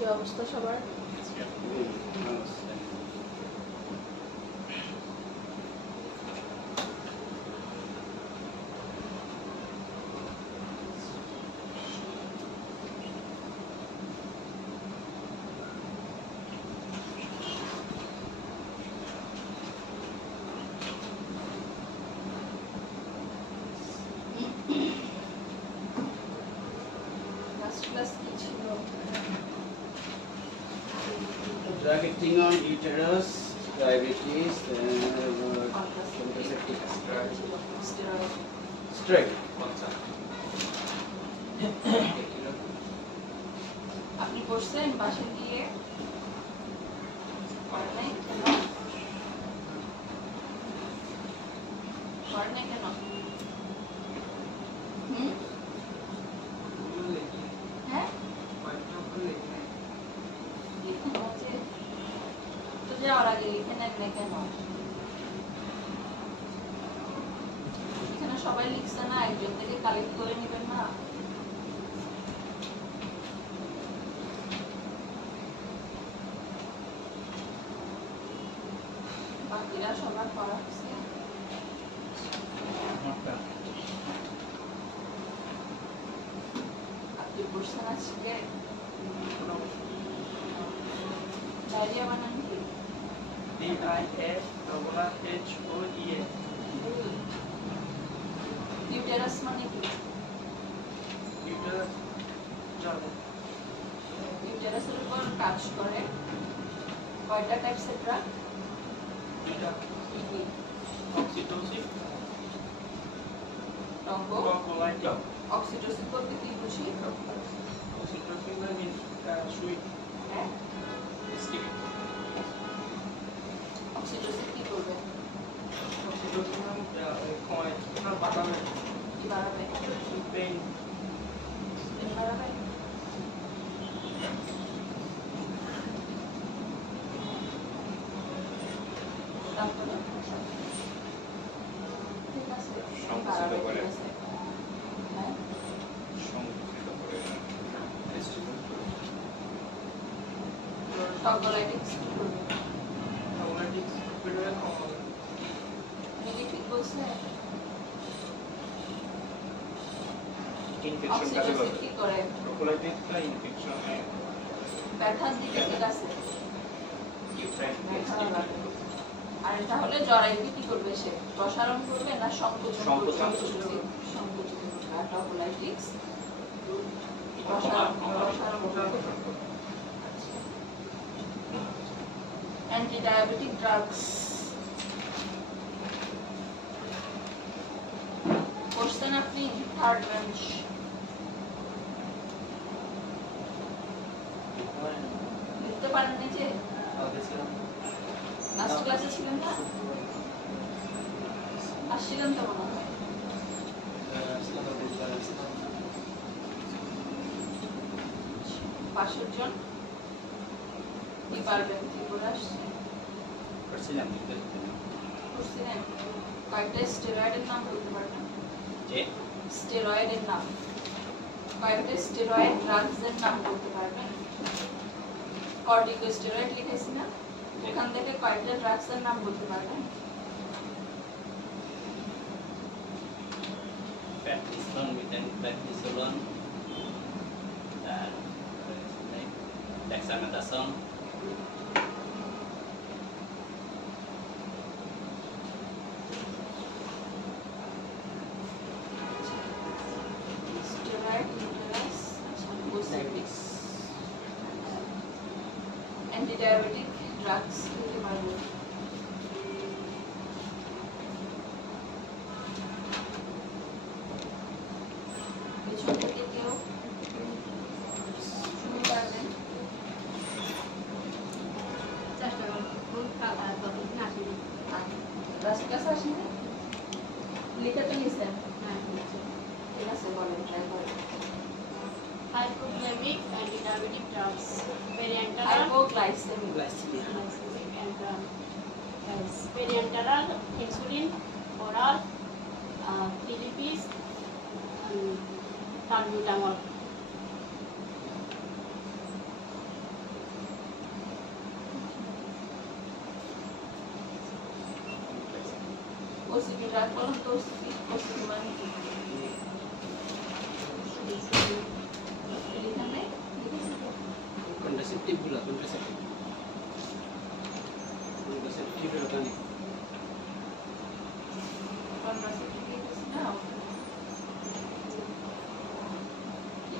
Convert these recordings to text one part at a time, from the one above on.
কি অবস্থা সবার? Diabetes on uterus, diabetes, straight. আপনি পড়ছেন পাশে গিয়ে পড়াই কেন? পড়াই কেন? হ্যাঁ লিখুন হচ্ছে তো যাওয়ার আগে লিখে নেন না কেন? এখানে সবাই লিখছে না, একজন থেকে কালেক্ট করে নেবেন না? বাকিরা সবার পড়া হচ্ছে। আপনি পড়ছেন আজকে ডায়রিয়া বানান কি? DISHOEA ইউটেরাস মানে কি? uterus জলে ইউটেরাসের উপর কাজ করে কয়টা টাইপসের ড্রাগ? দুইটা অক্সিটোসিন ট্রম্বোলাইটিক অক্সিটোসিন বলতে কি বুঝি? অক্সিটোসিন মিন্স সুইট হ্যাঁ স্টিকি অক্সিটোসিন কি করবে? অক্সিটোসিন কয় না বাড়াবে কি বাড়াবে? পেইন বাড়াবে। তারপরে ঠিক আছে বাড়াবে, ঠিক আছে। হ্যাঁ ট্রম্বোলাইটিক্স কি করবে? ট্রম্বোলাইটিক পেটে কমাবে নেগেটিভ বলছে। ইনফেকশন কাজে অক্সিটোসিন করে কি করে? প্রোলাইটিকটা ইনফেকশনে ব্যথার দিকে ঠিক আছে। ডিফারেন্ট ব্যথা লাগে। আর তাহলে জরায়ুকে কি করবে সে? প্রসারণ করবে না সংকোচন করবে? সংকোচন করবে। আর ট্রম্বোলাইটিক্স প্রসারণ করবে। অ্যান্টি-ডায়াবেটিক ড্রাগস পড়ছেন আপনি? থার্ড বেঞ্চ লিখতে পারেন নিচে? লাস্ট ক্লাসে ছিলেন না? আসছিলেন তো মনে হয়। 500 জন কি পারবেন? কি করে আসছে? করছিলাম করছিলেন? কয়েকটা স্টেরয়েডের নাম বলতে পারবেন? যে স্টেরয়েডের নাম, কয়েকটা স্টেরয়েড ড্রাগসের নাম বলতে পারবেন? কর্টিকোস্টেরয়েড লিখেছি না, ওখান থেকে কয়েকটা ড্রাগসের নাম বলতে পারবেন? prednisone with prednisolone dan dexamethasone. Steroid uterus, আচ্ছা ওসেপিক্স, অ্যান্টি-ডায়াবেটিক ড্রাগস লিখতে পারবেন? পিছন থেকে কেউ শুরু করবেন? চেষ্টা করবো লাস্ট ক্লাস আসেনি? লিখে তো নিছেন? ঠিক আছে বলেন, ট্রাই করেন। hypoglycemic anti-diabetic drugs, parenteral, hypoglycemic, and parenteral insulin, oral, Philippines, and salbutamol. Drug বলুন তো ওসিপি মানে কি? এখানে কন্ট্রাসেপটিভ গুলো কন্ট্রাসেপটিভ এর ওখানে কন্ট্রাসেপটিভ ইউজ না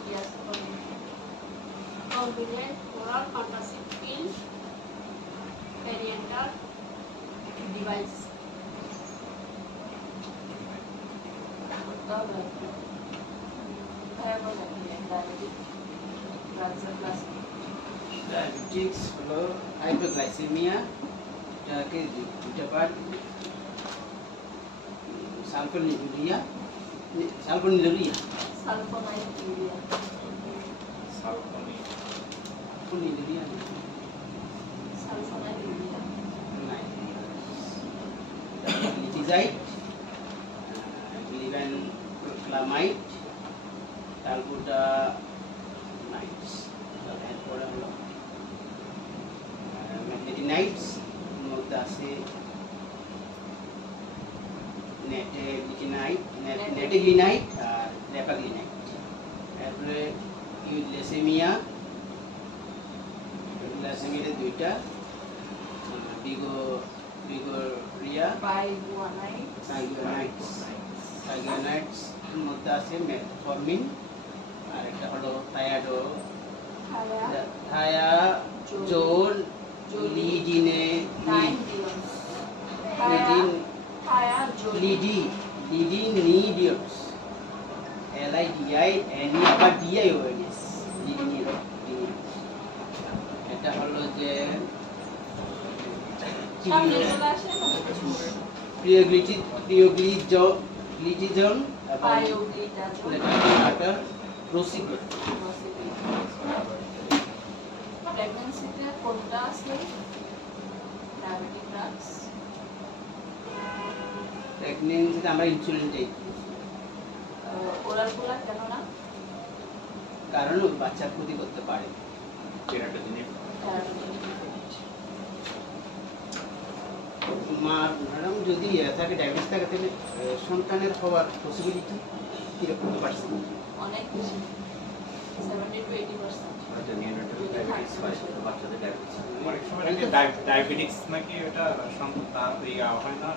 কি আছে বলুন? Combinant oral contraceptive pill, parental device. তবে হ্যাঁ বলেন ডায়াবেটিক ড্রাগসের ক্লাস ডায়াবেটিক্স হলো হাইপোগ্লাইসেমিয়া, এটাকে দুটো part, sulfonylurea, sulphonyl urea sulfonylurea sulphonyl urea নাই, লিটিজাইড, গ্লিবেন ক্লামাইড, টালবুটামাইডস, এরপরে হলো ম্যাগনেটিনাইডস, মধ্যে আছে নেটেগ্লিনাইড আর লেপাগ্লিনাইড। তারপরে ইউগ্লাইসেমিয়া, গ্লাইসেমিয়াতে দুইটা, বিগোরিয়া, সাইগোনাইটস মধ্যে আছে মেটফরমিন, আর একটা হলো লিডিনিডিয়স, LIDINERDIONS, লিডিনিডিয়স। এটা হলো যে প্রিয়োগ্লিটিজন এবং প্রসিকিউট। প্রেগন্যান্সিতে কোনটা আছে ডায়াবেটিক ড্রাগস? প্রেগন্যান্সিতে আমরা ইনসুলিন দেই, ওরাল গুলা কেন না? কারণ বাচ্চার ক্ষতি করতে পারে। ম্যাডাম যদি থাকে ডায়াবেটিস থাকে তাহলে সন্তানের হওয়ার পসিবিলিটি কিরকম পার্সেন্ট? অনেক বেশি 70 to 80%। অনেক সময় নাকি ডায়াবেটিক্স নাকি এটা সন্তান হয় না,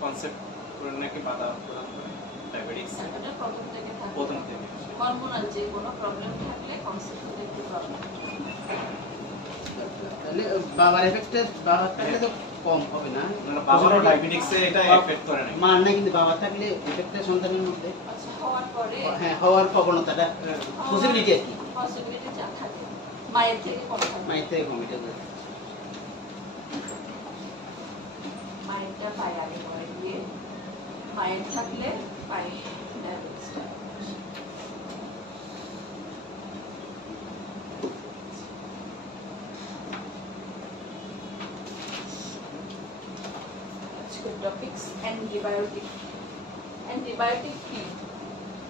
কনসেপ্ট করে নাকি বাধা প্রদান করে ডায়াবেটিক্স এটা প্রথম থেকে থাকে। প্রথম থেকে হরমোনাল যে কোনো প্রবলেম থাকলে কনসেপ্ট হতে একটু প্রবলেম। তাহলে বাবার এফেক্টে বাবার থাকলে তো কম হবে না, বাবারও ডায়াবেটিক্সে এটা এফেক্ট করে না। মার না, কিন্তু বাবা থাকলে এফেক্টটা সন্তানের মধ্যে আচ্ছা হওয়ার পরে হ্যাঁ হওয়ার প্রবণতাটা পসিবিলিটি আর কি পসিবিলিটি যা থাকে মায়ের থেকে কম থাকে। মায়ের থেকে কম, এটা মায়েরটা পায়ে আগে পরে গিয়ে মায়ের থাকলে পায়ে ডায়াবেটিসটা টপিকস। অ্যান্টিবায়োটিক, অ্যান্টিবায়োটিক কি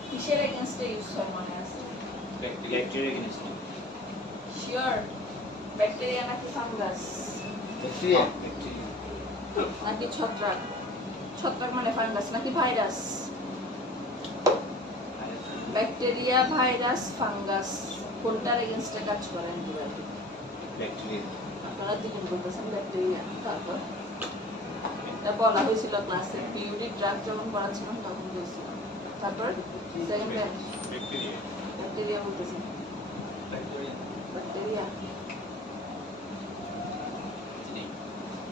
কিসের এগেইনস্টে ইউজ হয় মনে আছে? Bacteria against. শিওর? ব্যাকটেরিয়া নাকি ফাঙ্গাস ব্যাকটেরিয়া নাকি ছত্রাক? ছত্রাক মানে ফাঙ্গাস নাকি ভাইরাস? ব্যাকটেরিয়া, ভাইরাস, ফাঙ্গাস কোনটার এগেইনস্টে কাজ করে অ্যান্টিবায়োটিক? ব্যাকটেরিয়া। আপনারা দুজন বলতেছেন ব্যাকটেরিয়া। তারপর এটা বলা হয়েছিল ক্লাসে, পিউরিক ড্রাগ যখন পড়াচ্ছিলাম তখন বলছিলাম। তারপর সেকেন্ড টাইম ব্যাকটেরিয়া। ব্যাকটেরিয়া বলতেছি। ব্যাকটেরিয়া।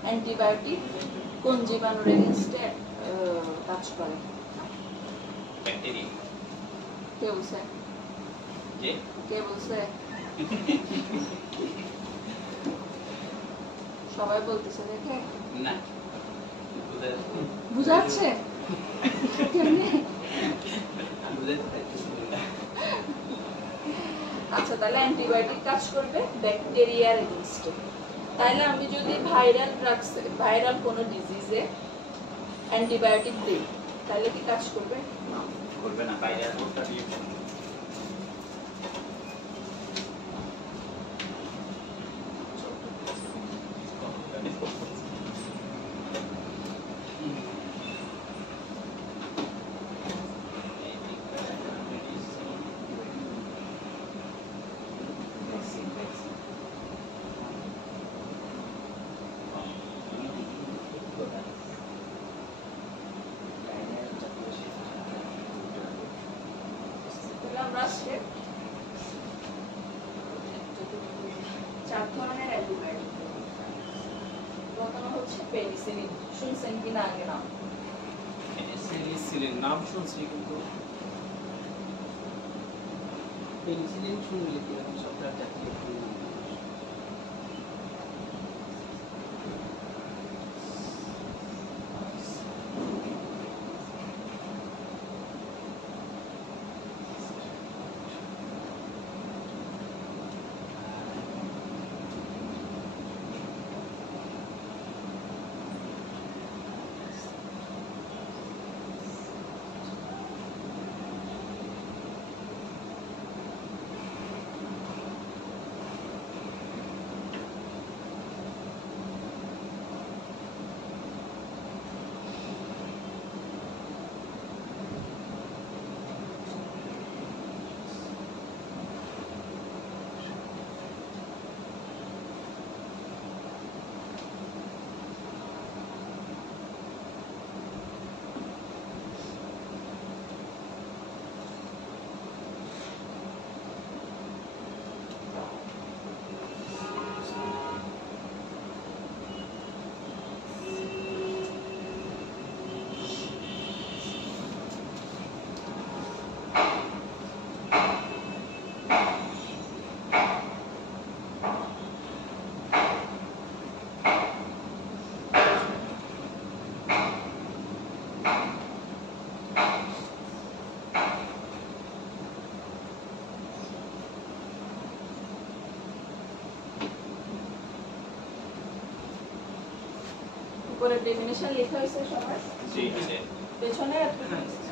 অ্যান্টিবায়োটিক কোন জীবাণুর এগেইনস্টে কাজ করে? ব্যাকটেরিয়া। কে বলছে? যে কে বলছে? সবাই বলতেছে দেখে না বুঝাচ্ছে কেমনে? আচ্ছা তাহলে অ্যান্টিবায়োটিক কাজ করবে ব্যাকটেরিয়ার এগেইনস্টে। তাহলে আমি যদি ভাইরাল ড্রাগস, ভাইরাল কোনো ডিজিজে অ্যান্টিবায়োটিক দিই তাহলে কি কাজ করবে? করবে না, বাইরে আর ওটা রিঅ্যাকশন। 4 ধরনের অ্যান্টিবায়োটিক। প্রথমে হচ্ছে পেনিসিলিন, শুনছেন কিনা আগে নাম? পেনিসিলিন নাম শুনছি কিন্তু পেনিসিলিন শুনলে কিরকম সফটওয়্যার জাতীয় কোনো নাম? উপরে ডেফিনিশন লেখা হয়েছে সবার, জি আছে পেছনে একটু লিখছে।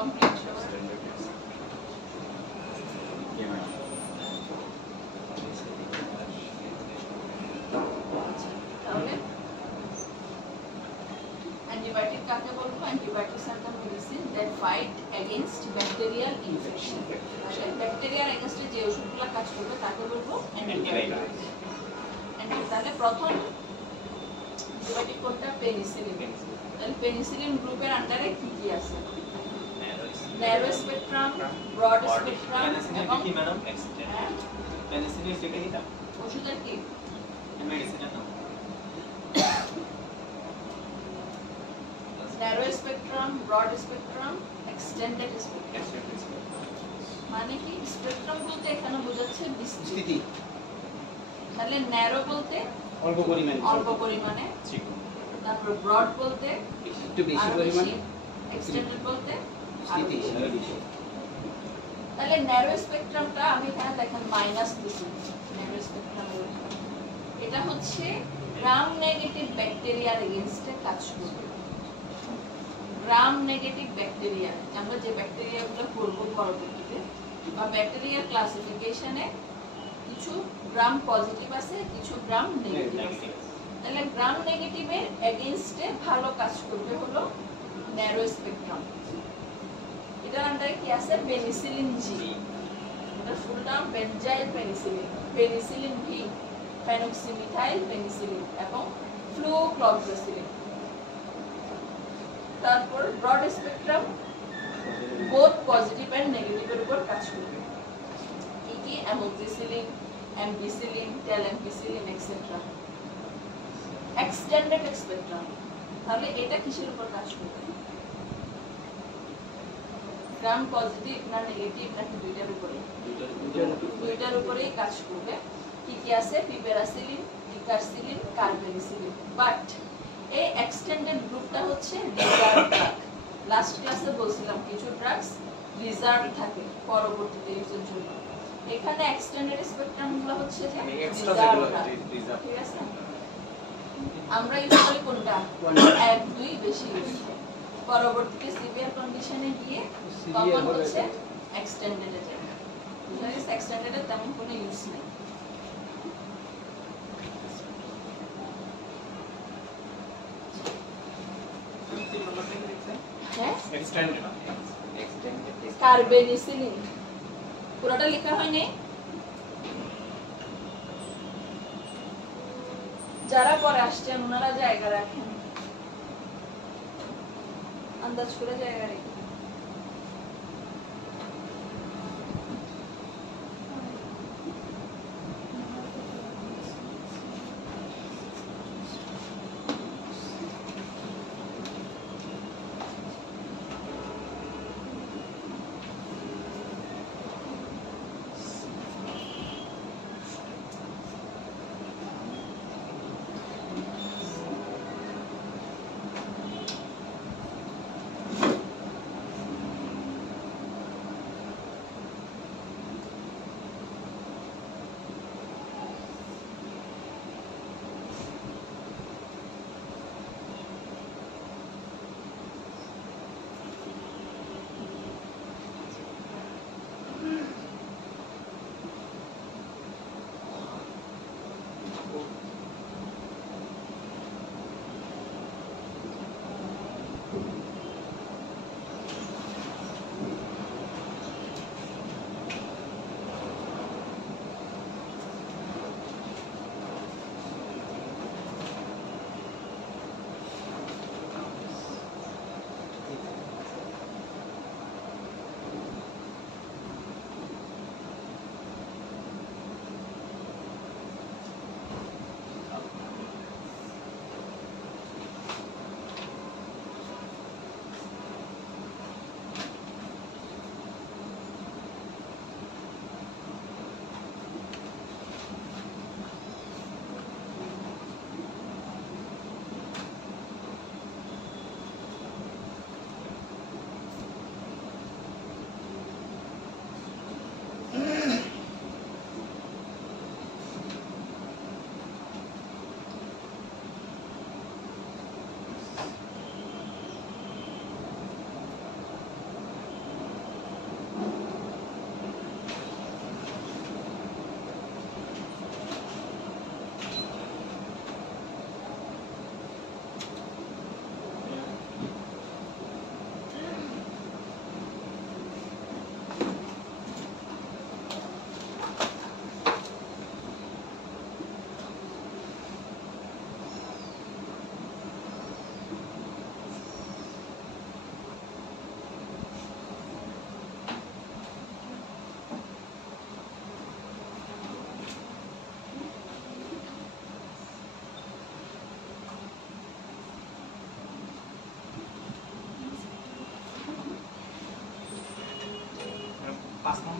কমপ্লিট তাহলে অ্যান্টিবায়োটিক কাকে বলবো? Antibiotics are the medicine that fight against bacterial infection. তাহলে ব্যাকটেরিয়ার এগেইনস্টে যে ওষুধগুলো কাজ করবে তাকে বলবো অ্যান্টিবায়োটিক। তাহলে প্রথম অ্যান্টিবায়োটিক কোনটা? পেনিসিলিন। তাহলে পেনিসিলিন গ্রুপের আন্ডারে কি কি আছে? ন্যারো স্পেকট্রাম, ব্রড স্পেকট্রাম এবং কি ম্যাডাম এক্সটেন্ড পেনিসিলিন যেটা কি নাম ওষুধের কি? মেডিসিনের নাম narrow spectrum, broad spectrum, extended spectrum. মানে কি? স্পেকট্রাম বলতে এখানে বোঝাচ্ছে বিস্তৃতি। স্থিতি তাহলে ন্যারো বলতে অল্প পরিমাণে, অল্প পরিমাণে, চিকন তারপর ব্রড বলতে একটু বেশি আরো পরিমাণে, এক্সটেন্ডেড বলতে আরো স্থিতি বেশি। তাহলে ন্যারো স্পেকট্রামটা আমি এখানে দেখেন মাইনাস দিছি। ন্যারো স্পেকট্রাম এটা হচ্ছে গ্রাম নেগেটিভ ব্যাকটেরিয়ার এগেইনস্টে কাজ করবে। গ্রাম নেগেটিভ ব্যাকটেরিয়া, আমরা যে ব্যাকটেরিয়াগুলো করবো পরবর্তীতে, বা ব্যাকটেরিয়ার ক্লাসিফিকেশনে কিছু গ্রাম পজিটিভ আছে, কিছু গ্রাম নেগেটিভ আছে। তাহলে গ্রাম নেগেটিভের এগেইনস্টে ভালো কাজ করবে হলো ন্যারো স্পেকট্রাম। এটার আন্ডারে কি আছে? পেনিসিলিন জি, এটা ফুল নাম benzyl penicillin, penicillin V, phenoxymethyl penicillin এবং ফ্লুক্লোক্সাসিলিন। তারপর broad spectrum both positive and নেগেটিভের উপর কাজ করবে। কি কি? Amoxicillin, ampicillin, talampicillin etcetera. Extended spectrum, তাহলে এটা কিসের উপর কাজ করবে? গ্রাম পজিটিভ না নেগেটিভ নাকি দুইটার উপরে? দুইটার উপরেই কাজ করবে। কি কি আছে? পিপেরাসিলিন, ডিকারসিলিন, কার্বেনিসিলিন। বাট এই এক্সটেন্ডেড গ্রুপটা হচ্ছে রিজার্ভ ড্রাগ। লাস্ট ক্লাসে বলছিলাম কিছু ড্রাগস রিজার্ভ থাকে পরবর্তীতে ইউজের জন্য। এখানে এক্সটেন্ডেড স্পেকট্রামগুলো হচ্ছে যে এক্সট্রা রিজার্ভ যেগুলো ড্রাগ। রিজার্ভ ঠিক আছে? আমরা ইউজ করি কোনটা? 1, 2 বেশি ইউজ করি। পরবর্তীতে সিভিয়ার কন্ডিশনে গিয়ে তখন হচ্ছে এক্সটেন্ডেড এ যায়। এক্সটেন্ডেড এর তেমন কোনো ইউজ নেই। হ্যাঁ, এক্সটেন্ডেড কার্বেনিসিলিন পুরোটা লেখা হয়নি। যারা পরে আসছেন ওনারা জায়গা রাখেন, আন্দাজ করে জায়গা রেখে।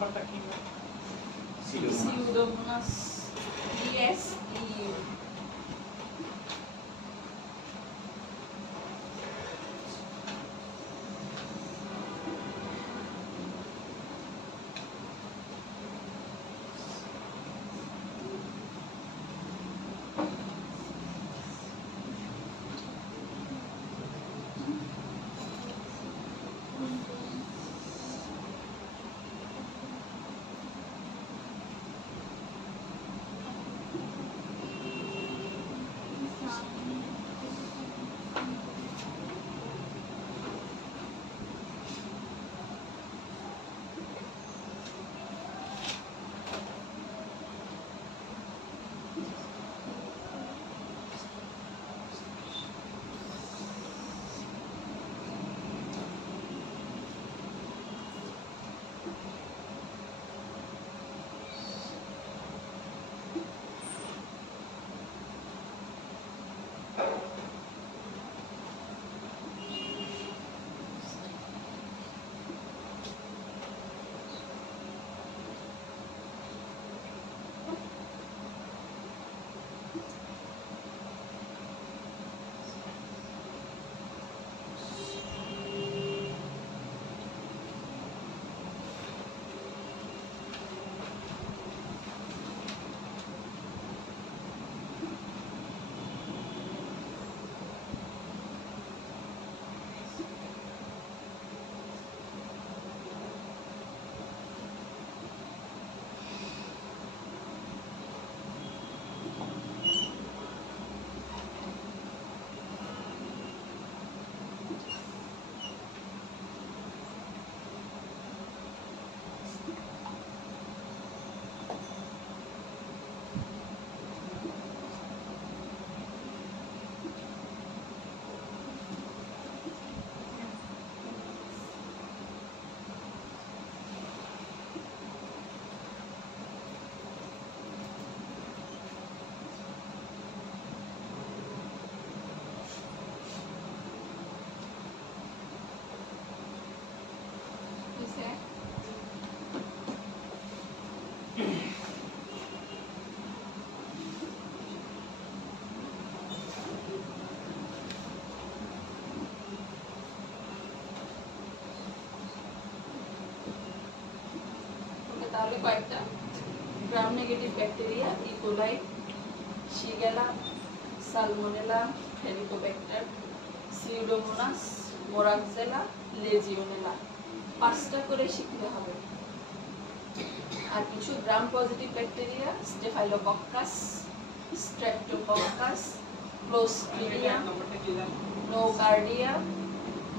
নাম্বারটা কি Pseudomonas DSEU. তাহলে কয়েকটা gram negative bacteria E coli, shigella, salmonella, helicobacter, pseudomonas, moraxella, legionella, 5টা করে শিখতে হবে। আর কিছু gram positive bacteria staphylococcus, streptococcus, clostridium, nocardia,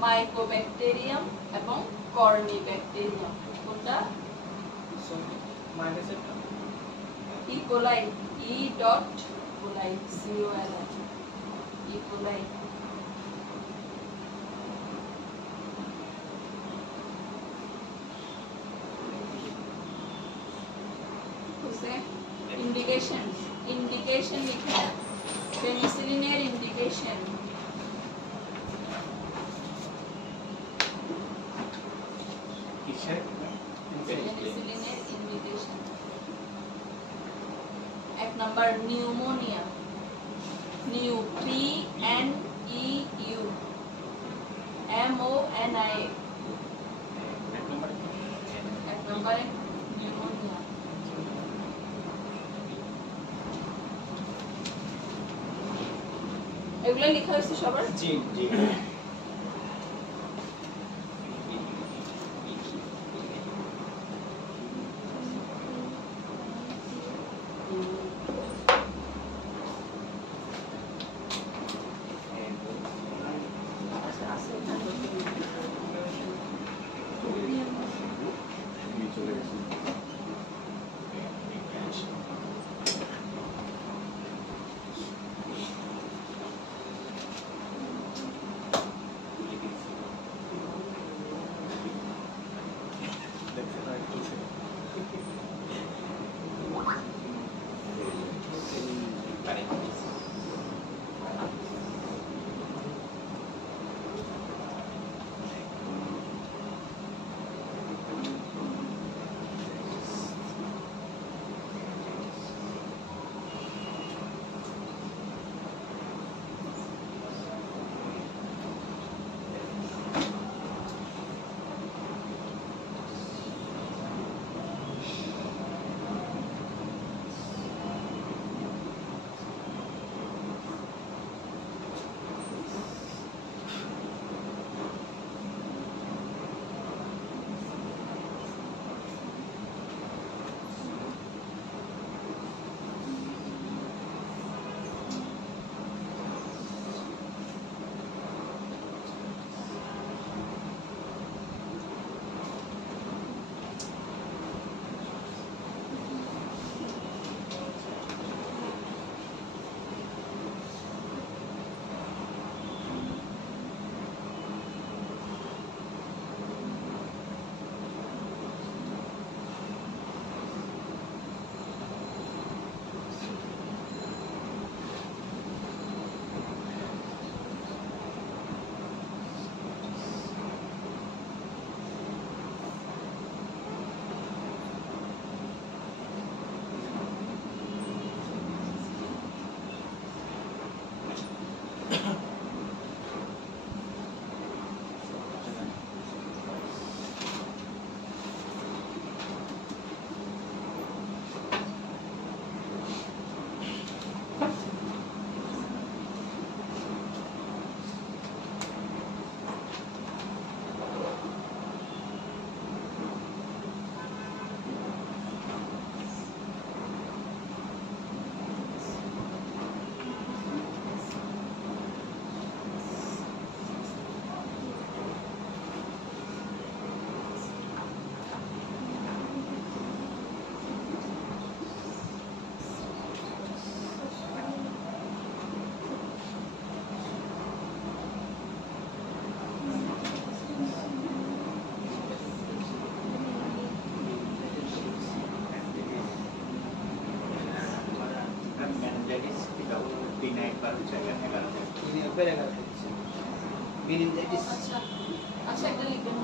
mycobacterium এবং কর্নিব্যাকটেরিয়াম। কোনটা? E. coli, E. coli, C-O-L-I, E. coli. Indication লিখে পেনিসিলিনের ইন্ডিকেশন কিসের পেনিসিলিনের indication. 1 number pneumonia, PNEU, MONIA, 1 নম্বরে নিউমোনিয়া। এগুলো লেখা হয়েছে সবার? জি জি প্যারাগ্রাফ দিচ্ছে মেনিনজাইটিস আচ্ছা আচ্ছা এটা লিখবেন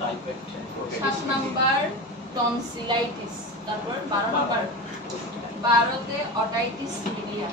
টাইপেট 7 নাম্বার টনসিলাইটিস তারপর 12 নাম্বার 12 তে অটাইটিস মিডিয়া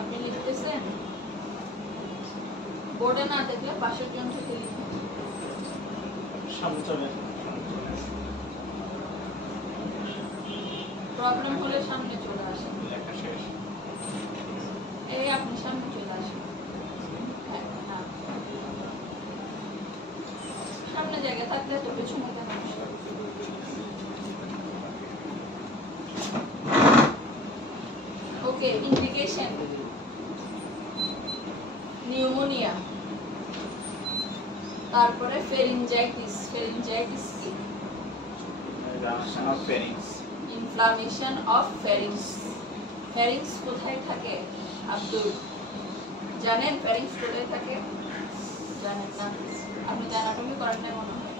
আপনি লিখতেছেন বোর্ডে না দেখলে পাশের জন থেকে লিখুন সামনে চলে প্রবলেম হলে সামনে চলে আসেন লেখা শেষ এই আপনি সামনে চলে আসেন হ্যাঁ, হ্যাঁ। সামনে জায়গা থাকলে তো পেছনে কেন আসে? ওকে ইন্ডিকেশন নিউমোনিয়া তারপরে ফেরিনজাইটিস ফেরিনজাইটিস কি ইনফ্লামেশন অফ ফেরিংস ইনফ্লামেশন অফ ফেরিংস ফেরিংস কোথায় থাকে আব্দুল জানেন ফেরিংস কোথায় থাকে জানেন না আপনি অ্যানাটমি করেন না মনে হয়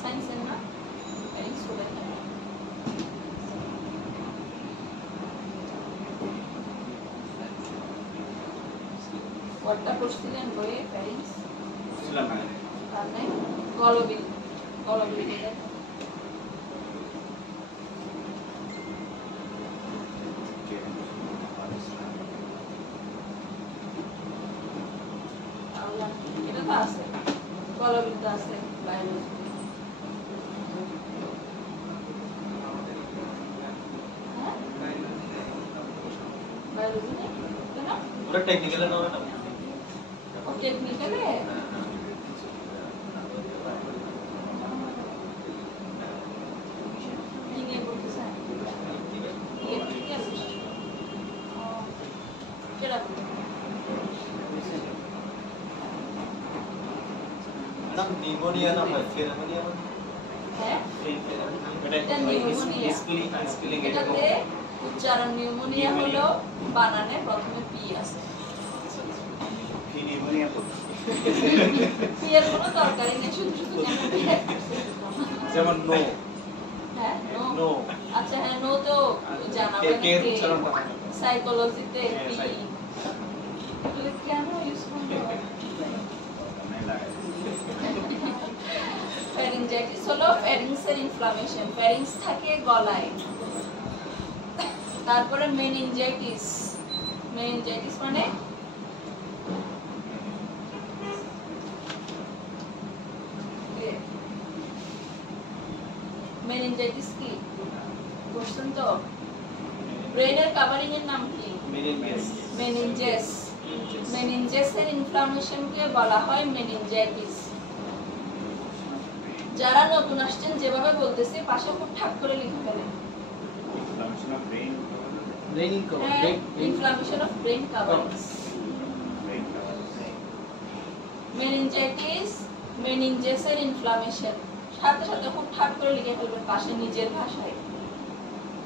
সায়েন্সের না ফেরিংস কোথায় থাকে ওয়ার্ডটা পড়ছিলেন বইয়ে ফেরিংস বুঝলাম না তার নাই গলবিল গলবিল কোথায় থাকে? এটা তো আছে গলবিলটা আছে বায়োলজি হ্যাঁ বায়োলজি নেই কেন ওটা টেকনিক্যালি না ওটা ও টেকনিক্যালে নিউমোনিয়া না হয় ফ্লেরামোনিয়া হ্যাঁ এটা এটা pneumonia। স্পেলিং এটাতে উচ্চারণ নিউমোনিয়া হলো বানানে প্রথমে পি আছে নিউমোনিয়া তো পি এর কোনো দরকারই নেই শুধু শুধু যেমন নো হ্যাঁ নো নো আচ্ছা হ্যাঁ নো তো জানা কে মানে উচ্চারণ করা সাইকোলজিতে হ্যাঁ, পি psych- তাহলে কেন ইউজ করব ফ্যারিঞ্জাইটিস হলো ফ্যারিংসের ইনফ্লামেশন ফ্যারিংস থাকে গলায় তারপরে মেনিনজাইটিস মেনিনজাইটিস মানে মেনিনজাইটিস কি কোশ্চেন তো ব্রেনের কভারিং এর নাম কি মেনিনজেস মেনিনজেসের ইনফ্লামেশনকে বলা হয় মেনিনজাইটিস যারা নতুন আসছেন যেভাবে বলতেছি পাশে খুব ঠাক করে লিখে ফেলেন brain cover inflammation of brain coverings meningitis মেনিনজেসের ইনফ্লামেশন সাথে সাথে খুব ঠাক করে লিখে ফেলবেন পাশে নিজের ভাষায়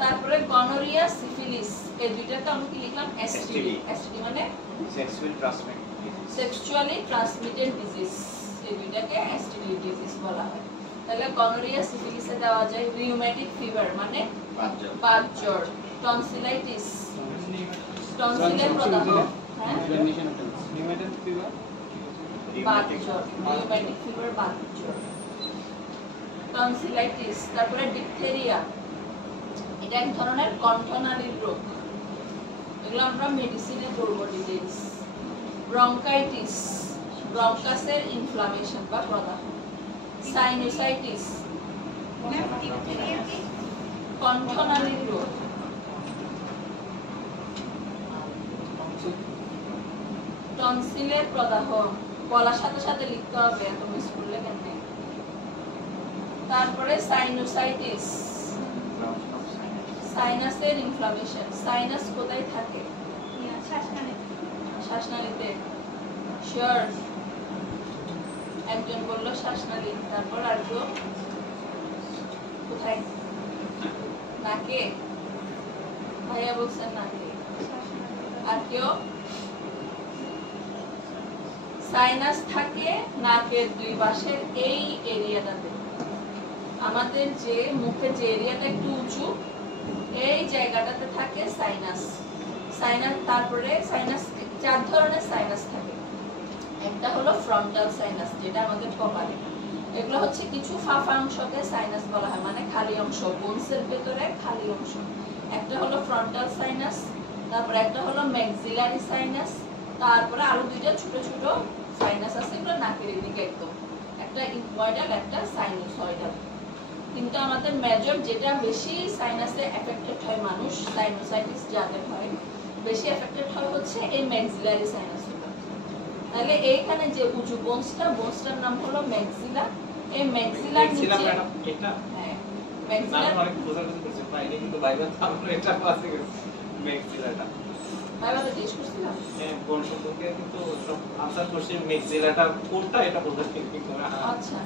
তারপরে গনোরিয়া সিফিলিস এই দুইটাতে আমি কি লিখলাম এসটিডি এসটিডি মানে সেক্সুয়ালি ট্রান্সমিটেড ডিজিজ এই দুইটাকে এসটিডি ডিজিজ বলা হয় তাহলে গনোরিয়া সিফিলিসে দেওয়া যায় রিউমেটিক ফিভার মানে বাত জ্বর টনসিলাইটিস টনসিলের প্রদাহ হ্যাঁ ইনফ্লামেশন অফ নিউমেটেড ফিভার বাত জ্বর রিউমেটিক ফিভার বাত জ্বর টনসিলাইটিস তারপরে ডিপথেরিয়া এটা এক ধরনের কণ্ঠনালীর রোগ এগুলো আমরা মেডিসিনে পড়বো ডিটেইলস ব্রঙ্কাইটিস ব্রঙ্কাসের ইনফ্লামেশন বা প্রদাহ সাইনোসাইটিস কণ্ঠনালীর রোগ টনসিলের প্রদাহ বলার সাথে সাথে লিখতে হবে এত মিস করলে কেন তারপরে সাইনোসাইটিস সাইনাসের ইনফ্লামেশন সাইনাস কোথায় থাকে শ্বাসনালীতে শিওর একজন বললো শ্বাসনালী তারপর আর কেউ কোথায় নাকে ভাইয়া বলছেন নাকে আর কেউ সাইনাস থাকে নাকের দুই পাশের এই এরিয়াটাতে আমাদের যে মুখে যে এরিয়াটা একটু উঁচু এই জায়গাটাতে থাকে সাইনাস সাইনাস তারপরে সাইনাস চার ধরনের সাইনাস থাকে একটা হলো ফ্রন্টাল সাইনাস যেটা আমাদের কপালে এগুলো হচ্ছে কিছু ফাঁপা অংশকে সাইনাস বলা হয় মানে খালি অংশ বোনসের ভেতরে খালি অংশ একটা হলো ফ্রন্টাল সাইনাস তারপরে একটা হলো ম্যাক্সিলারি সাইনাস তারপরে আরো দুইটা ছোট ছোট সাইনাস আছে এগুলো নাকের দিকে একদম একটা ইনভয়েডাল একটা সাইনোসয়েডাল কিন্তু আমাদের মেজর যেটা বেশি সাইনাসে এফেক্টেড হয় মানুষ সাইনোসাইটিস যাদের হয় বেশি এফেক্টেড হয় হচ্ছে এই ম্যাক্সিলারি সাইনাসগুলো তাহলে এইখানে যে উঁচু বোনসটার নাম হলো ম্যাক্সিলা এই ম্যাক্সিলার নিচে এটা হ্যাঁ না ম্যাক্সিলার অনেক বোঝার কিছু করছে পাইনি কিন্তু বাইরে তারপর এটা পাশে গেছে মেক্সিলাটা ভাইবাতে টেস্ট করছিলাম হ্যাঁ কোন সম্পর্কে কিন্তু সব আনসার করছি মেক্সিলাটা কোনটা এটা বোঝার কিন্তু আচ্ছা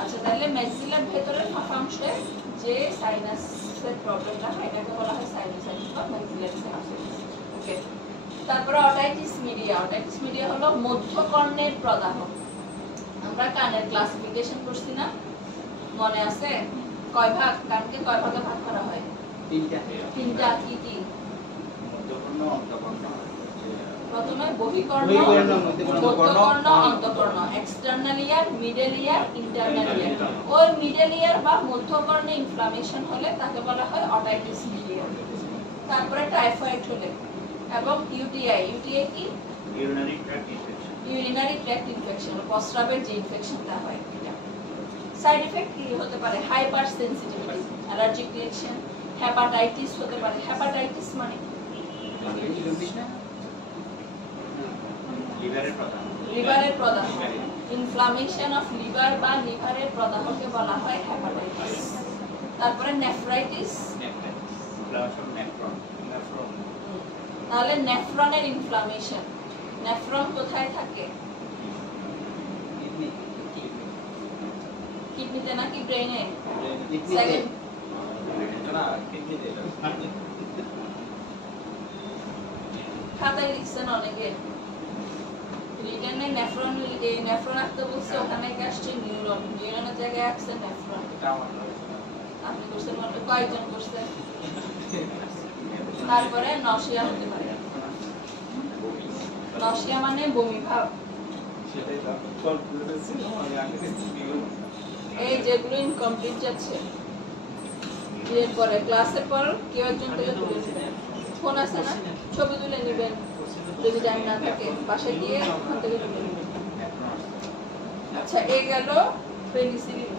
আচ্ছা তাহলে ম্যাক্সিলার ভেতরের ফাঁপা অংশে যে সাইনাসের প্রবলেমটা হয় এটাকে বলা হয় সাইনোসাইটিস বা ম্যাক্সিলারি সাইনোসাইটিস ওকে তারপরে অটাইটিস মিডিয়া হলো মধ্যকর্ণের প্রদাহ আমরা কানের ক্লাসিফিকেশন করছি না মনে আছে কয় ভাগ কানকে কয় ভাগে ভাগ করা হয় তিনটা কি কি প্রথমে বহিকর্ণ মধ্যকর্ণ অন্তঃকর্ণ এক্সটার্নাল ইয়ার মিডল ইয়ার ইন্টারনাল ইয়ার ওই মিডল ইয়ার বা মধ্যকর্ণে ইনফ্লামেশন হলে তাকে বলা হয় অটাইটিস মিডিয়া তারপরে টাইফয়েড হলে এবং ইউটিআই কি ইউরিনারি ট্র্যাক্ট ইনফেকশন প্রস্রাবের যে ইনফেকশনটা হয় এটা সাইড ইফেক্ট কি হতে পারে hyper sensitivity allergic reaction hepatitis হতে পারে হেপাটাইটিস মানে লিভারের প্রদাহ ইনফ্লামেশন অফ লিভার বা লিভারের প্রদাহকে বলা হয় হেপাটাইটিস তারপরে নেফ্রাইটিস তাহলে নেফ্রনের ইনফ্লামেশন নেফ্রন কোথায় থাকে কিডনিতে নাকি ব্রেইনে? কিডনিতে সেকেন্ড এটা না কিডনি দিয়ে খাতায় লিখছেন অনেকে রিটার্নে নেফ্রন আঁকতে বলছে, ওখানে কি আসছে নিউরন, নিউরনের জায়গায় আসছে নেফ্রন। আপনি করছেন মানে কয়েকজন করছেন? তারপরে নশিয়া হতে পারে। নশিয়া মানে বমি ভাব। সেটাই তো সলভ করেছি আমি আগে এই যেগুলো ইনকমপ্লিট যাচ্ছে এরপরে ক্লাসের পর কেউ একজন করে তুলে নেবেন। ফোন আছে না, ছবি তুলে নেবেন, যদি টাইম না থাকে বাসায় গিয়ে ওখান থেকে তুলে নেবেন। আচ্ছা, এ গেল পেনিসিলিন।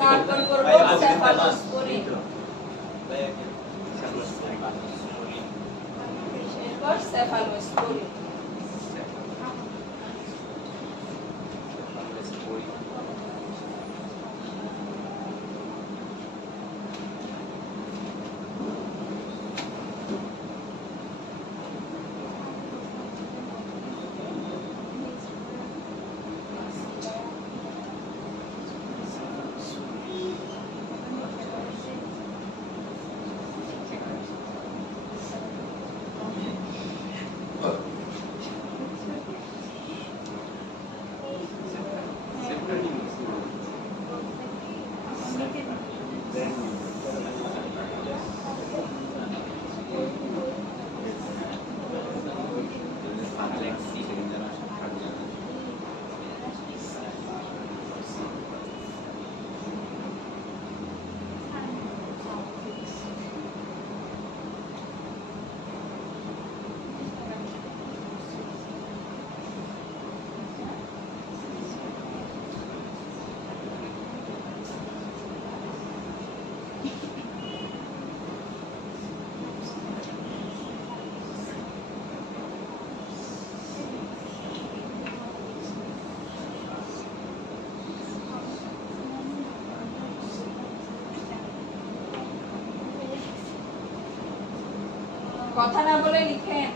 তারপর করবো সেফালোস্পোরিন, এরপর সেফালোস্পোরিন। কথা না বলে লিখেন।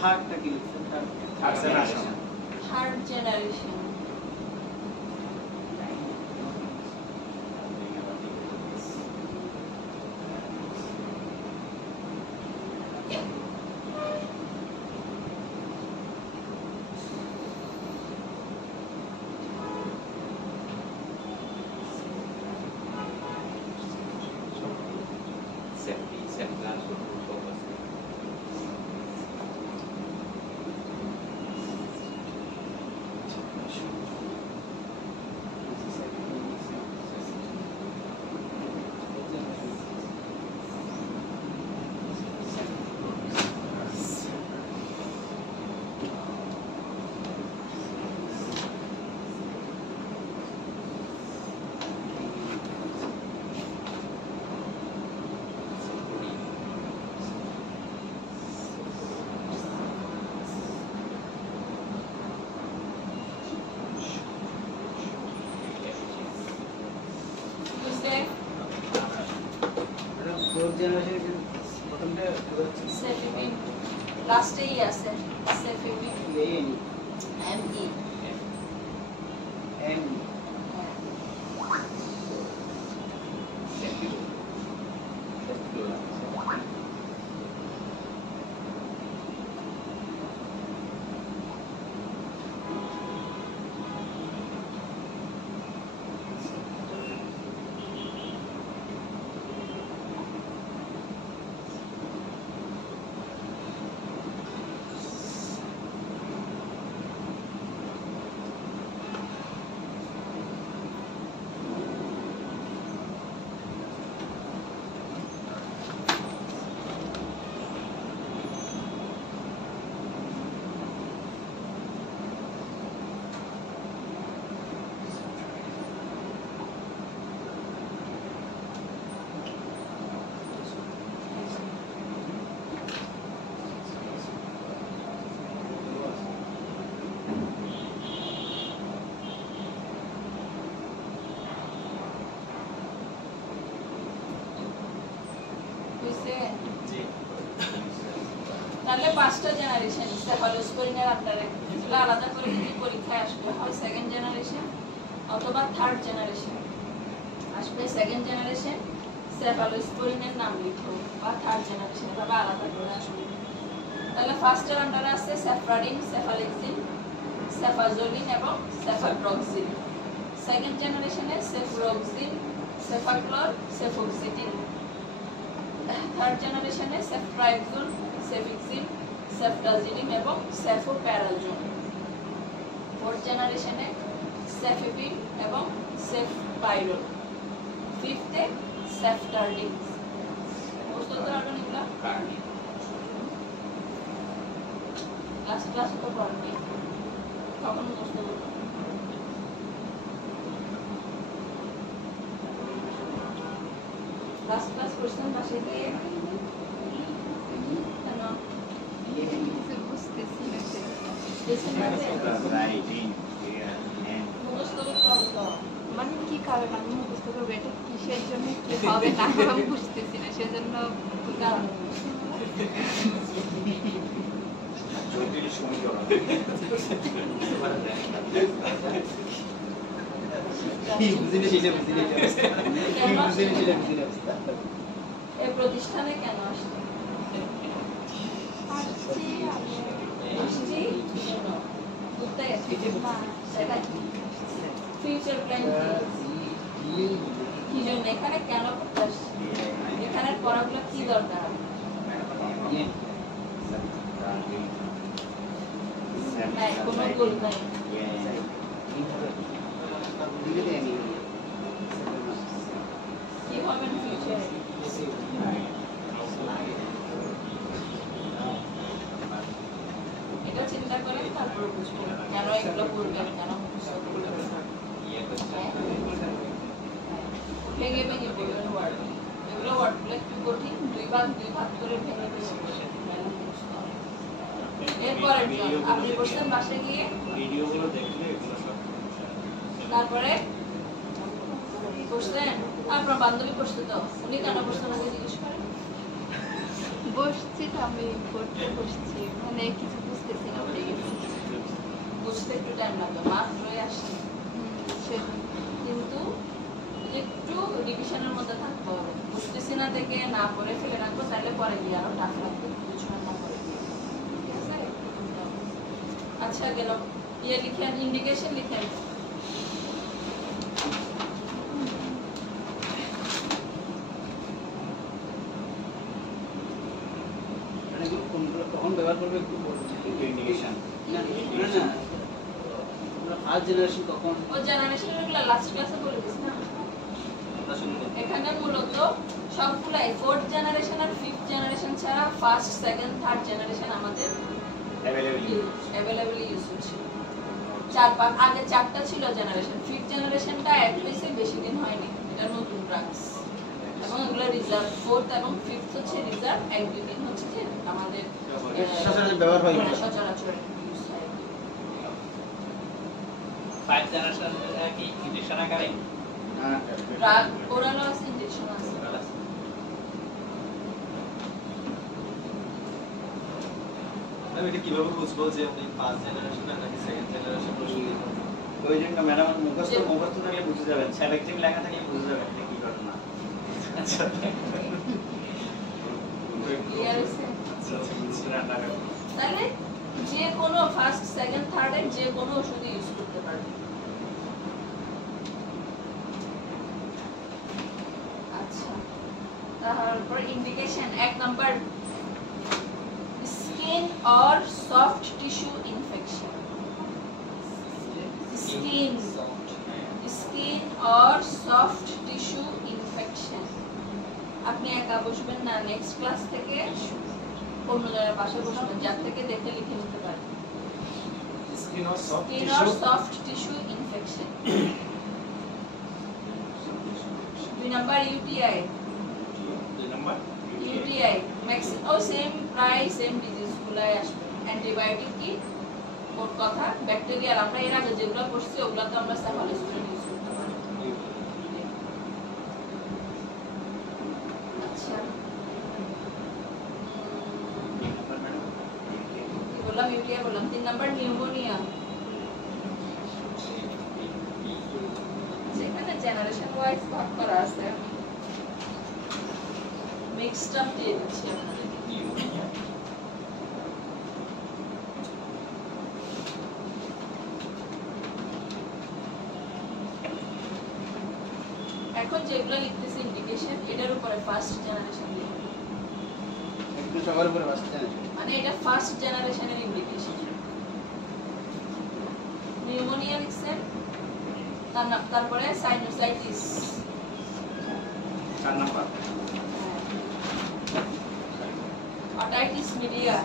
থার্ডটা কি লিখছেন? Third generation. ফোর্থ জেনারেশন প্রথমটা সেফিবিন লাস্টেই আছে, সেফিবিন এএনই এমই। এন তাহলে 5টা জেনারেশন সেফালোস্পোরিনের আপনারা এগুলো আলাদা করে যদি পরীক্ষায় আসবে হয় সেকেন্ড জেনারেশন অথবা থার্ড জেনারেশন আসবে। সেকেন্ড জেনারেশন সেফালোস্পোরিনের নাম লিখো বা থার্ড জেনারেশন এভাবে আলাদা করে আসবে। তাহলে ফার্স্টের আন্ডারে আছে সেফ্রাডিন, সেফালেক্সিন, সেফাজোলিন এবং সেফাপ্রক্সিন। সেকেন্ড জেনারেশনে সেফ্রোক্সিন, সেফাক্লর, সেফোক্সিটিন। থার্ড জেনারেশনে সেফট্রাইক্সোন, সেফিক্সিন, সেফটাজিলিন এবং সেফোপ্যারাজোন। ফোর্থ জেনারেশনে সেফিপিন এবং সেফপাইরোল। ফিফথে সেফটার্ডিন। বুঝতে পারবেন এগুলা? ক্লাসে তো পড়ানি তখন বুঝতে পারবো। ক্লাস করছেন পাশে গিয়ে কেন বুঝতেছি না সে মুখস্থ করতে হবে তো। মানে কি কারণে আমি মুখস্থ করবো এটা কিসের জন্য কি হবে না হবে আমি বুঝতেছি না সেজন্য জটিল সমীকরণ কি বুঝিনি সেটা বুঝিনি কি বুঝিনি সেটা বুঝিনি অবস্থা এই প্রতিষ্ঠানে কেন আসছে? আসছি কি জন্য? ঘুরতে গেছি। সেটা কি? ফিউচার প্ল্যান কি জন্য এখানে কেন করতে আসছি? এখানের পড়াগুলো কি দরকার? নাই কোনো গোল নাই। কি হবেন ফিউচারে? এটা চিন্তা করেন তারপর বুঝবেন কেন এগুলো করবেন, কেন মুখস্থ করবেন। ভেঙে ভেঙে বলবেন ওয়ার্ড, এগুলো ওয়ার্ডগুলো একটু কঠিন, দুই ভাগ করে ভেঙে ভেঙে বলবেন। এরপরে আপনি বসছেন বাসায় গিয়ে, ভিডিওগুলো দেখলে এগুলো সব তারপরে বসছেন আপনার বান্ধবী বসতে তো উনি কেন বসতেন আগে জিজ্ঞেস করেন। বসছি তো আমি পড়তে বসছি মানে কিছু বুঝতেছি না উঠে গেছি বুঝতে একটু টাইম লাগবে, মাত্রই আসছে কিন্তু একটু রিভিশনের মধ্যে থাকতে হবে। বুঝতেছি না থেকে না পড়ে ফেলে রাখবো তাহলে পরে গিয়ে আরো টাফ লাগবে বুঝবেন না পরে গিয়ে। ঠিক আছে? আচ্ছা গেল ইয়ে লিখেন, ইন্ডিকেশন লিখেন। কখন ব্যবহার করবে একটু বলবেন। ইন্ডিকেশন না না আমরা ফার্স্ট জেনারেশন কখন ও জেনারেশনের গুলো লাস্ট ক্লাসে বলে দিস না। এখানে মূলত সবগুলাই ফোর্থ জেনারেশন আর ফিফথ জেনারেশন ছাড়া ফার্স্ট, সেকেন্ড, থার্ড জেনারেশন আমাদের অ্যাভেলেবল ইউজ হচ্ছে। আগে 4টা ছিল জেনারেশন, ফিফথ জেনারেশনটা অ্যাড হয়েছে বেশি দিন হয়নি, এটা নতুন ড্রাগস এবং এগুলো রিজার্ভ। ফোর্থ এবং ফিফথ হচ্ছে রিজার্ভ, 1-2 দিন হচ্ছে যে আমাদের সচরাচর ব্যবহার হয় সচরাচর ইউজ হয়। 5 জেনারেশন কি ইনজেকশন আকারে ড্রাগ ওরাল আছে, ইনজেকশন আছে। আমি এটা কিভাবে বুঝবো যে আপনি ফার্স্ট জেনারেশন নাকি সেকেন্ড জেনারেশন ওষুধ? ওই জন্য ম্যাডাম মুখস্থ থাকলে বুঝে যাবেন, সেলেক্টিভ লেখা থাকলে বুঝে যাবেন কি ঘটনা। আচ্ছা ক্লিয়ার আছে? তাহলে যে কোনো ফার্স্ট, সেকেন্ড, থার্ডের যে কোনো ওষুধ ইউজ করতে পারবে। আচ্ছা তারপর indication 1 number skin or soft tissue infection. Skin or soft tissue infection. আপনি একা বসবেন না, নেক্সট ক্লাস থেকে অন্য জায়গায় পাশে বসবেন, যার থেকে দেখে লিখে নিতে পারেন। Skin or soft tissue infection. 2 number UTI. UTI maximum same, প্রায় সেম ডিজিজ গুলাই আসবে। অ্যান্টিবায়োটিক কি ওর কথা, ব্যাকটেরিয়াল আমরা এর আগে যেগুলো পড়ছি ওগুলো তো আমরা সেফালোস্পোরিন ইউজ করতে পারি। আচ্ছা বললাম, ইউটিআই বললাম। 3 নাম্বার নিউমোনিয়া, যেখানে জেনারেশন ওয়াইজ ভাগ করা আছে, মিক্সড আপ দিয়ে দিচ্ছি আপনাদের। এখন যেগুলো লিখতেছি ইন্ডিকেশন, এটার উপরে ফার্স্ট জেনারেশন দিয়ে, একদম সবার উপরে বাসতে জানেন। মানে এটা ফার্স্ট জেনারেশনের ইন্ডিকেশন। নিউমোনিয়া লিখছেন, তারপরে সাইনোসাইটিস, চার নাম্বার অটাইটিস মিডিয়া,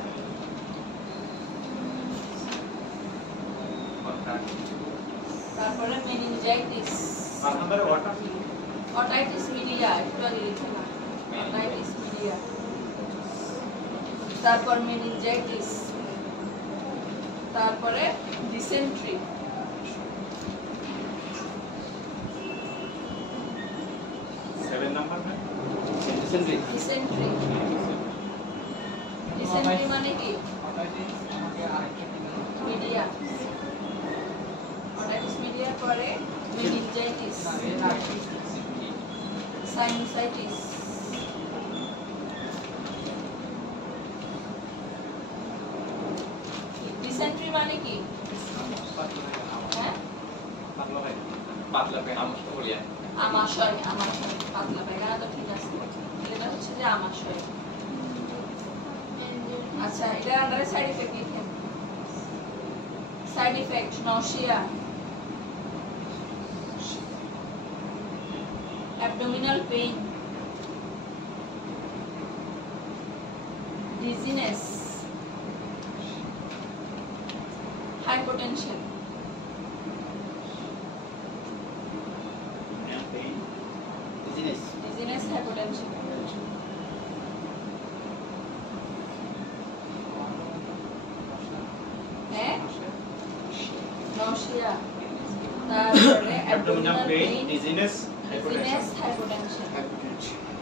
তারপরে মেনিনজাইটিস, 5 নম্বরে ওয়াটার অটাইটিস মিডিয়া, একটু আগে লিখে না, অটাইটিস মিডিয়া, তারপর মেনিনজাইটিস, তারপরে dysentery, seven number dysentery. Dysentery, dysentery মানে কি? মিডিয়া, অটাইটিস মিডিয়ার পরে মেনিনজাইটিস, সাইনোসাইটিস, ডিসেন্ট্রি মানে কি? হ্যাঁ, পাতলা পেন আমাশয়, আমাশয়, পাতলা পায়খানা তো ঠিক আছে, এটা হচ্ছে যে আমাশয়। আচ্ছা, এটা আন্ডারে সাইড ইফেক্ট লিখেন। Side effect, nausea, abdominal pain, dizziness, hypotension, business. dizziness, hypotension, হ্যাঁ, nausea, তারপরে abdominal pain, dizziness, dizziness, hypotension।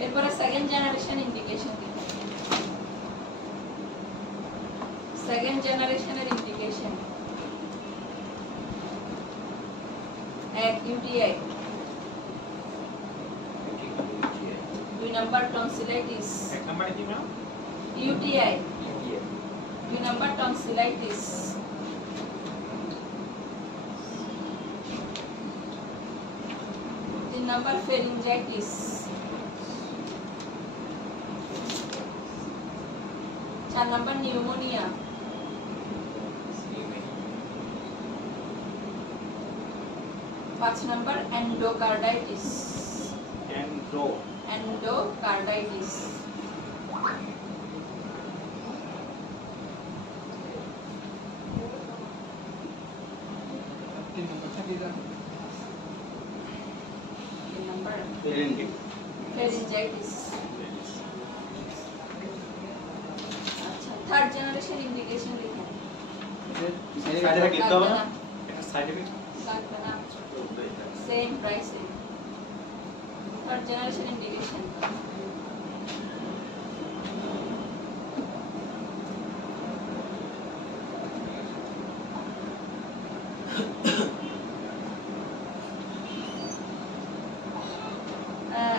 এরপরে সেকেন্ড জেনারেশন ইন্ডিকেশন দিতে, সেকেন্ড জেনারেশনের ইন্ডিকেশন, এক ইউটিআই, 2 নাম্বার টনসিলাইটিস, এক নম্বরে কি ma'am? UTI, 2 number tonsillitis, 3 number pharyngitis, 4 number pneumonia, 5 number endocarditis, endocarditis, 3 number pharyngitis. আচ্ছা, থার্ড জেনারেশন ইন্ডিকেশন লিখেন। সাইড এফেক্ট লিখতে হবে না? এটা সাইড এফেক্ট লাগবে না, সেম প্রাইসে। থার্ড জেনারেশন ইন্ডিকেশন,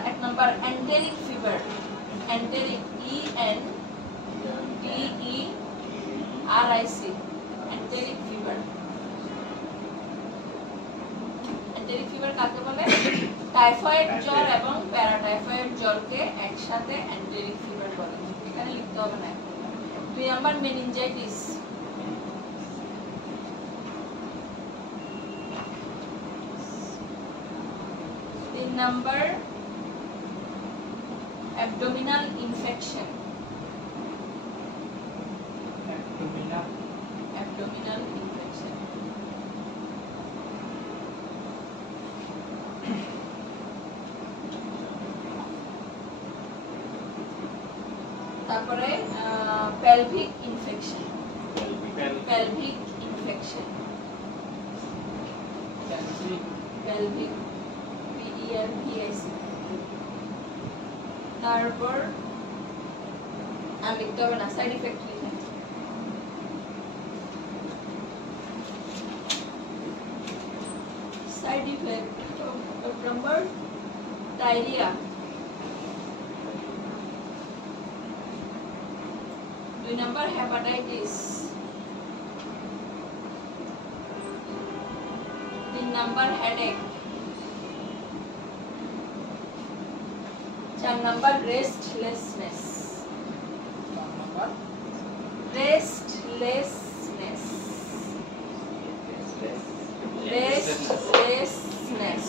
এক number enteric fever, enteric, ENTERIC, enteric fever. Enteric fever কাকে বলে? টাইফয়েড জ্বর এবং প্যারাটাইফয়েড জ্বরকে একসাথে এন্টেরিক ফিভার বলে, এখানে লিখতে হবে না। 2 number meningitis, 3 number abdominal infection, abdominal infection, তারপরে pelvic infection, pelvic infection, pelvic, PELVIC। তারপর আর লিখতে হবে না, সাইড ইফেক্ট লিখেন। Diarrhoea, 2 number hepatitis, 3 number headache, 4 number restlessness. Restlessness, restlessness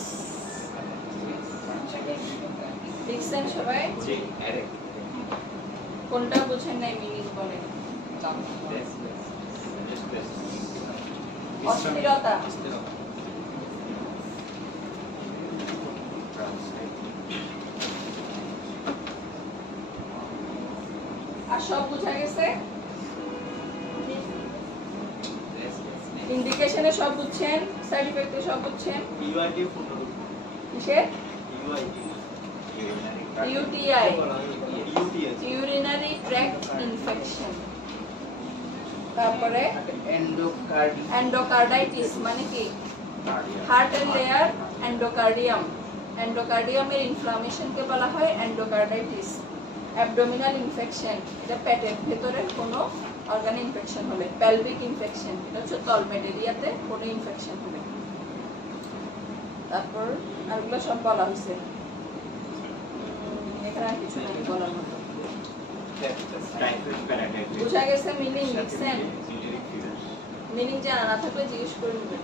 লিখছেন সবাই? জি আরে কোনটা বুঝেন নাই মিনিং বলেন? অস্থিরতা, আর সব বুঝা গেছে? ইন্ডিকেশনে সব বুঝছেন, সাইড ইফেক্টে সব বুঝছেন? ইউআইটি ফুটো কিসের? UIT UTI, UTS urinary tract infection. তারপরে এন্ডোকার্ডাইটিস মানে কি? হার্টের লেয়ার এন্ডোকার্ডিয়াম, এন্ডোকার্ডিয়ামের ইনফ্লামেশনকে বলা হয় এন্ডোকার্ডাইটিস। অ্যাবডোমিনাল ইনফেকশন, এটা পেটের ভেতরে কোনো অর্গানে ইনফেকশন হবে। পেলভিক ইনফেকশন, এটা হচ্ছে তলপেট এরিয়াতে কোনো ইনফেকশন হবে। তারপর আরগুলো সব বলা হয়েছে, এখানে আর কিছু নেই বলার মতো। বুঝা গেছে মিনিং? লিখছেন? মিনিং জানা না থাকলে জিজ্ঞেস করে নেবেন।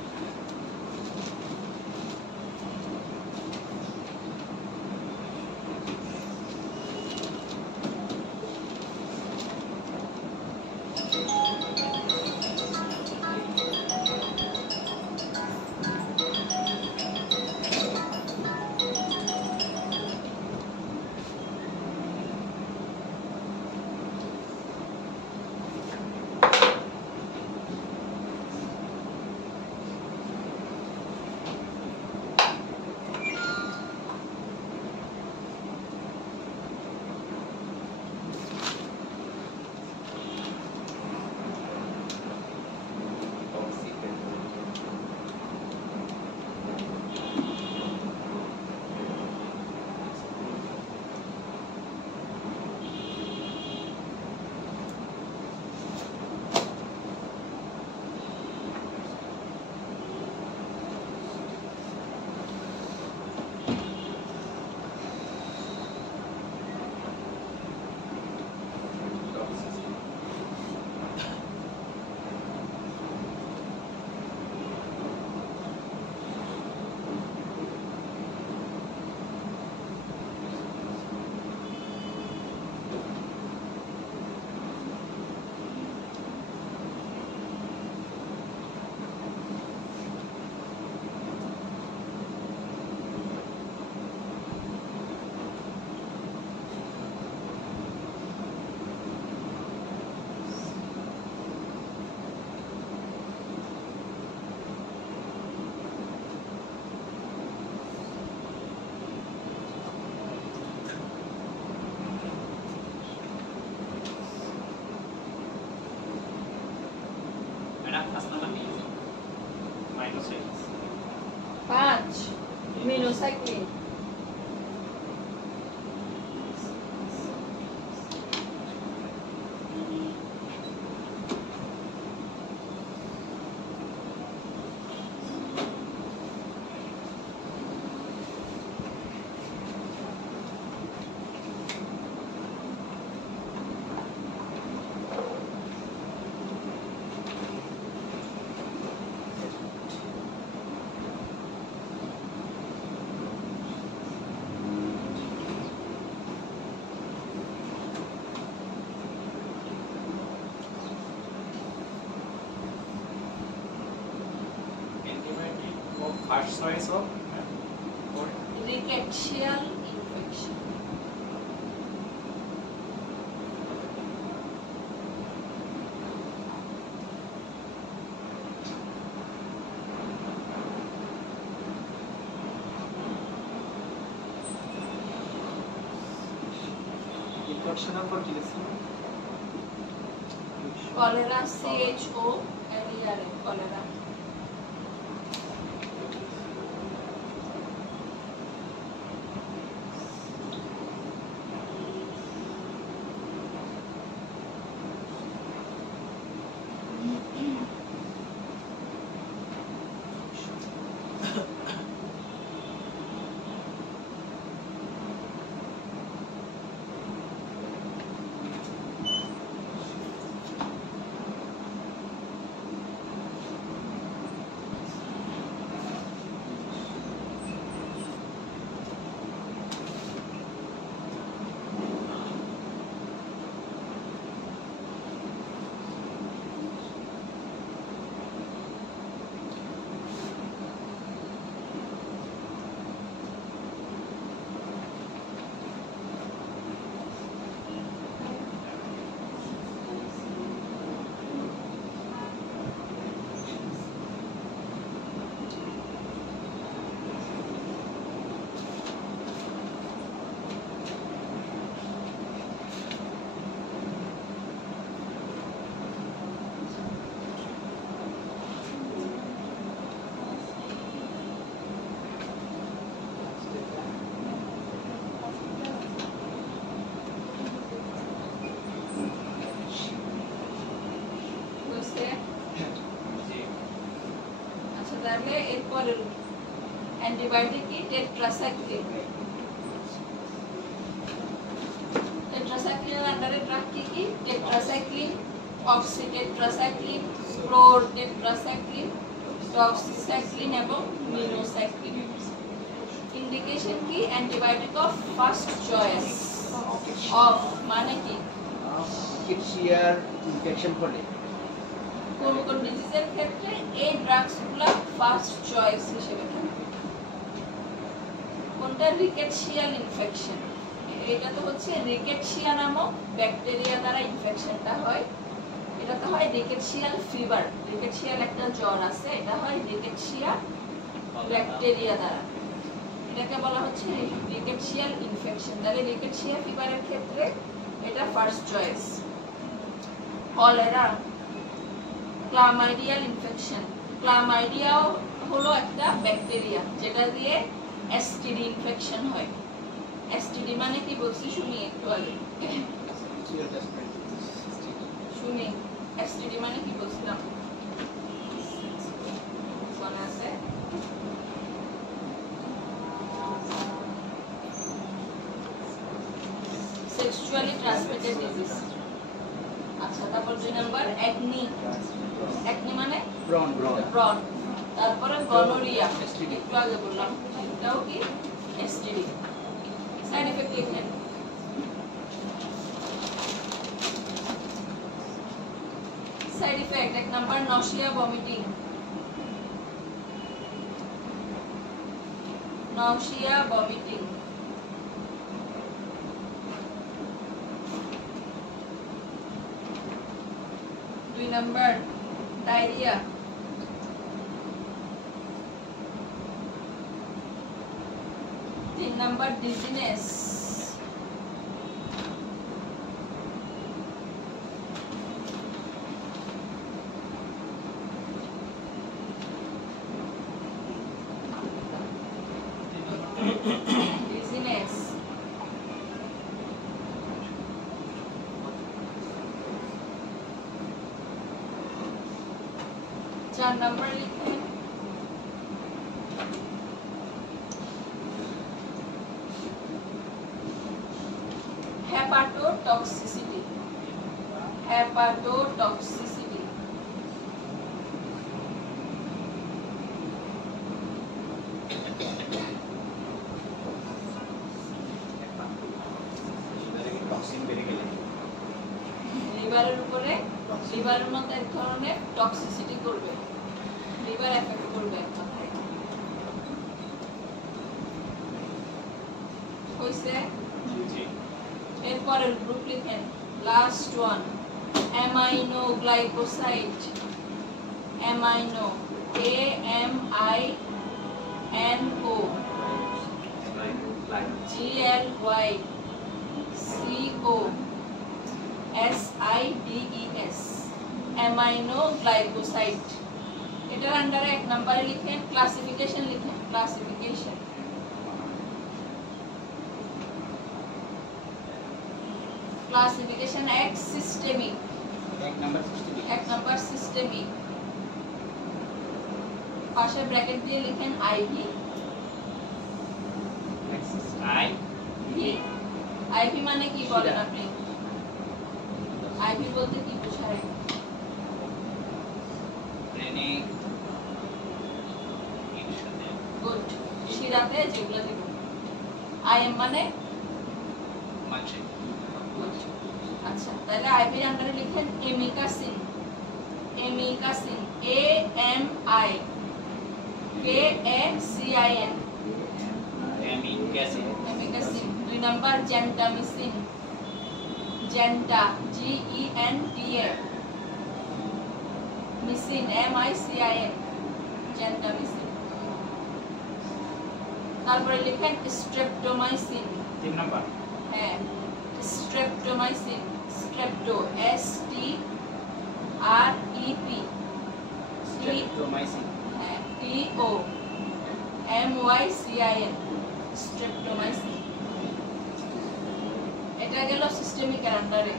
পাঁচ minocycline, First choice of rickettsial infection, infection of fertility cholera, CHOLERA, cholera, তাহলে এরপরে অ্যান্টিবায়োটিক কি টেট্রাসাইক্লিন। টেট্রাসাইক্লিনের আন্ডারে ড্রাগ কি কি? টেট্রাসাইক্লিন, অক্সিটেট্রাসাইক্লিন, ক্লোরটেট্রাসাইক্লিন, ডক্সিসাইক্লিন এবং মিনোসাইক্লিন। ইন্ডিকেশন কি? Antibiotic of first choice. Of মানে কি? রিকেটশিয়ার ইনফেকশন হলে কোন কোন ডিজিজের ক্ষেত্রে এই ড্রাগসগুলো ফার্স্ট চয়েস হিসেবে থাকবে। কোনটা? রিকেটশিয়াল ইনফেকশন। এটা তো হচ্ছে রিকেটশিয়া নামক ব্যাকটেরিয়া দ্বারা ইনফেকশনটা হয়। এটা তো হয় রিকেটশিয়াল ফিভার। রিকেটশিয়াল একটা জ্বর আছে, এটা হয় রিকেটশিয়া ব্যাকটেরিয়া দ্বারা। এটাকে বলা হচ্ছে রিকেটশিয়াল ইনফেকশন। তাহলে রিকেটশিয়া ফিভারের ক্ষেত্রে এটা first choice. Cholera, chlamydial infection. ক্লামাইডিয়াও হলো একটা ব্যাকটেরিয়া যেটা দিয়ে এসটিডি ইনফেকশন হয়। এসটিডি মানে কি বলছি শুনি একটু আগে, শুনি। এসটিডি মানে কি বলছিলাম মনে আছে? Sexually transmitted disease. আচ্ছা, তারপর 2 নাম্বার একনি। একনি মানে ব্রন। তারপরে গনোরিয়া, একটু আগে বললাম, এটাও কি এসটিডি। সাইড ইফেক্ট লিখেন। Side effect 1 number nausea, vomiting. Nausea, vomiting. Number diarrhoea. 3 number dizziness. 4 number লিখেন হেপাটোটক্সিসিটি। হেপাটোটক্সিসিটি। লিভারের উপরে, লিভারের মধ্যে এক ধরনের টক্সিসিটি করবে, লিভার এফেক্ট করবে এক কথায়। হইছে? এরপরের গ্রুপ লিখেন last one amino glycoside. Amino, AMINO GLYCOSIDES, amino glycoside. এটার আন্ডারে 1 নম্বরে লিখেন ক্লাসিফিকেশন। লিখেন classification. Classification 1 systemic. 1 number systemic. পাশে ব্র্যাকেট দিয়ে লিখেন আইভি। আইভি মানে কি বলেন আপনি? আইভি বলতে কি বোঝায়? গুড, শিরাতে যেগুলো দিব। আইএম মানে আচ্ছা, তাহলে আইভির আন্ডারে লিখেন এমিকাসিন। এমিকাসিন, AMIKACIN, এমিকাসিন। 2 নাম্বার জেন্টামিসিন। জেন্টা, GENTA, মিসিন, MICIN, জেন্টামিসিন। তারপরে লিখেন স্ট্রেপ্টোমাইসিন। 3 নাম্বার। হ্যাঁ, স্ট্রেপ্টোমাইসিন। স্ট্রেপ্টো, STREP, streptomycin. হ্যাঁ, TOMYCIN, স্ট্রেপ্টোমাইসিন। এটা গেল সিস্টেমিকের আন্ডারে।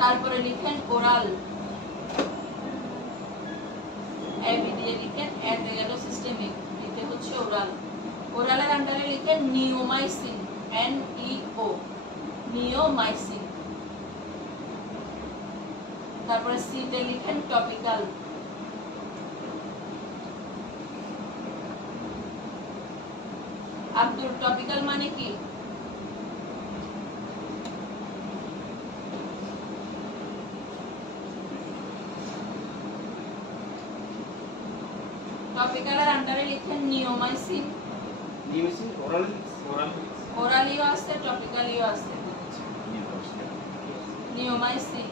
তারপরে লিখেন ওরাল। এবি দিয়ে লিখেন, এতে গেল সিস্টেমিক, এতে হচ্ছে ওরাল। ওরালের আন্ডারে লিখেন নিওমাইসিন, NEO, নিওমাইসিন। তারপরে সিতে লিখেন টপিক্যাল। আব্দুল, টপিক্যাল মানে কি? টপিক্যালের আন্ডারে লিখেন নিওমাইসিন। নিউমেসিন ওরাল ওরালিও আছে, টপিক্যালিও আছে। নিওমাইসিন,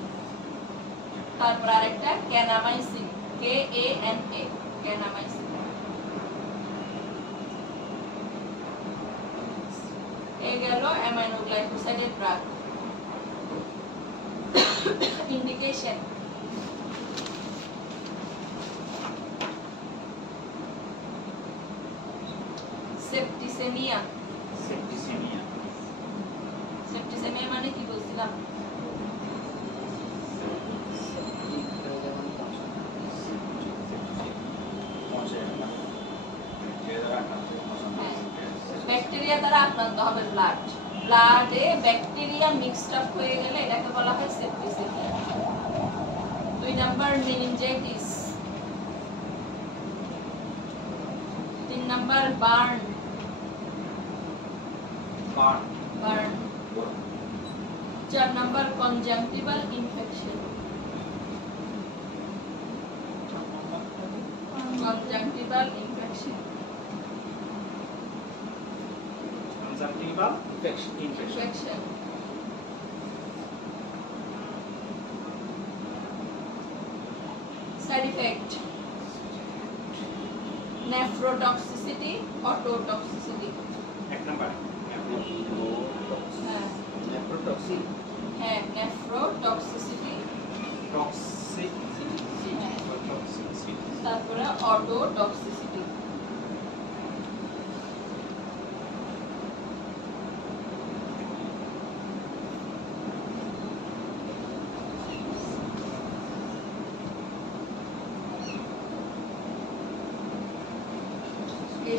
তারপর আরেকটা ক্যানামাইসিন, KANA, ক্যানামাইসিন। এই গেল অ্যামাইনো গ্লাইকোসাইডের drug. Indication septicaemia. Septicaemia septicaemia মানে কি বলছিলাম? ব্যাকটেরিয়া দ্বারা আক্রান্ত হবে ব্লাডে ব্যাকটেরিয়া মিক্সড আপ হয়ে গেলে এটাকে বলা হয় septicaemia. 2 number meningitis. 3 number burn. 4 number conjunctival infection. Conjunctival infection. Conjunctival infection infection. Side effect nephrotoxicity, ototoxicity. 1 number হ্যাঁ নেফ্রোটক্সিন হ্যাঁ নেফ্রোটক্সিসিটি। টক্সিক হ্যাঁ টক্সিসিটি তারপরে অটোটক্সিসিটি।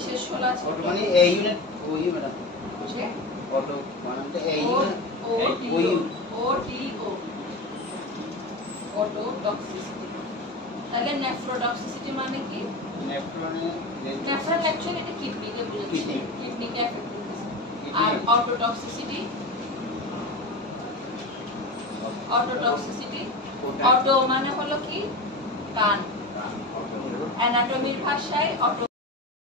শেষ হলো আজকে। অটো মানে এই ইউনিট ওই ম্যাডাম ওকে অটো মানে এই ও ইউনিট ও টি ও অটোটক্সিসিটি। তাহলে নেফ্রোটক্সিসিটি মানে কি? নেফ্রনে নেফ্রন অ্যাকচুয়ালি এটা কিডনিকে বোঝাচ্ছে, কিডনিকে এফেক্ট করতেছে। আর অটোটক্সিসিটি, অটোটক্সিসিটি অটো মানে হলো কি কান, অ্যানাটমির ভাষায় অটো